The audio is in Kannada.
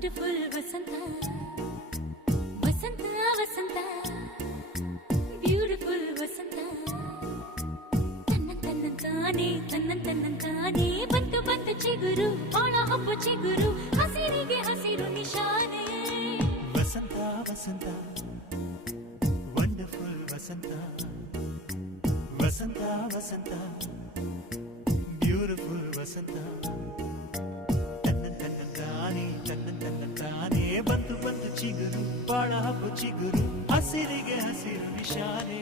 ವಂಡರ್ಫುಲ್ ವಸಂತ ವಸಂತ ವಸಂತ ಬ್ಯೂಟಿಫುಲ್ ವಸಂತ ತನ್ನಂತಾನೆ ಬಂತು ಬಂತು ಚಿಗುರು ಒಳ ಹಬ್ಬ ಚಿಗುರು ಹಸಿರಿಗೆ ಹಸಿರು ನಿಶಾನೆ ವಸಂತ ವಸಂತ ವಂಡರ್ಫುಲ್ ವಸಂತ ವಸಂತ ವಸಂತ ಬ್ಯೂಟಿಫುಲ್ ವಸಂತ ತನ್ನಂತಾನೆ ಬಂತು ಬಂತು ಚಿಗುರು ಬಾಳ ಹಬ್ಬ ಚಿಗುರು ಹಸಿರಿಗೆ ಹಸಿರು ನಿಶಾನೆ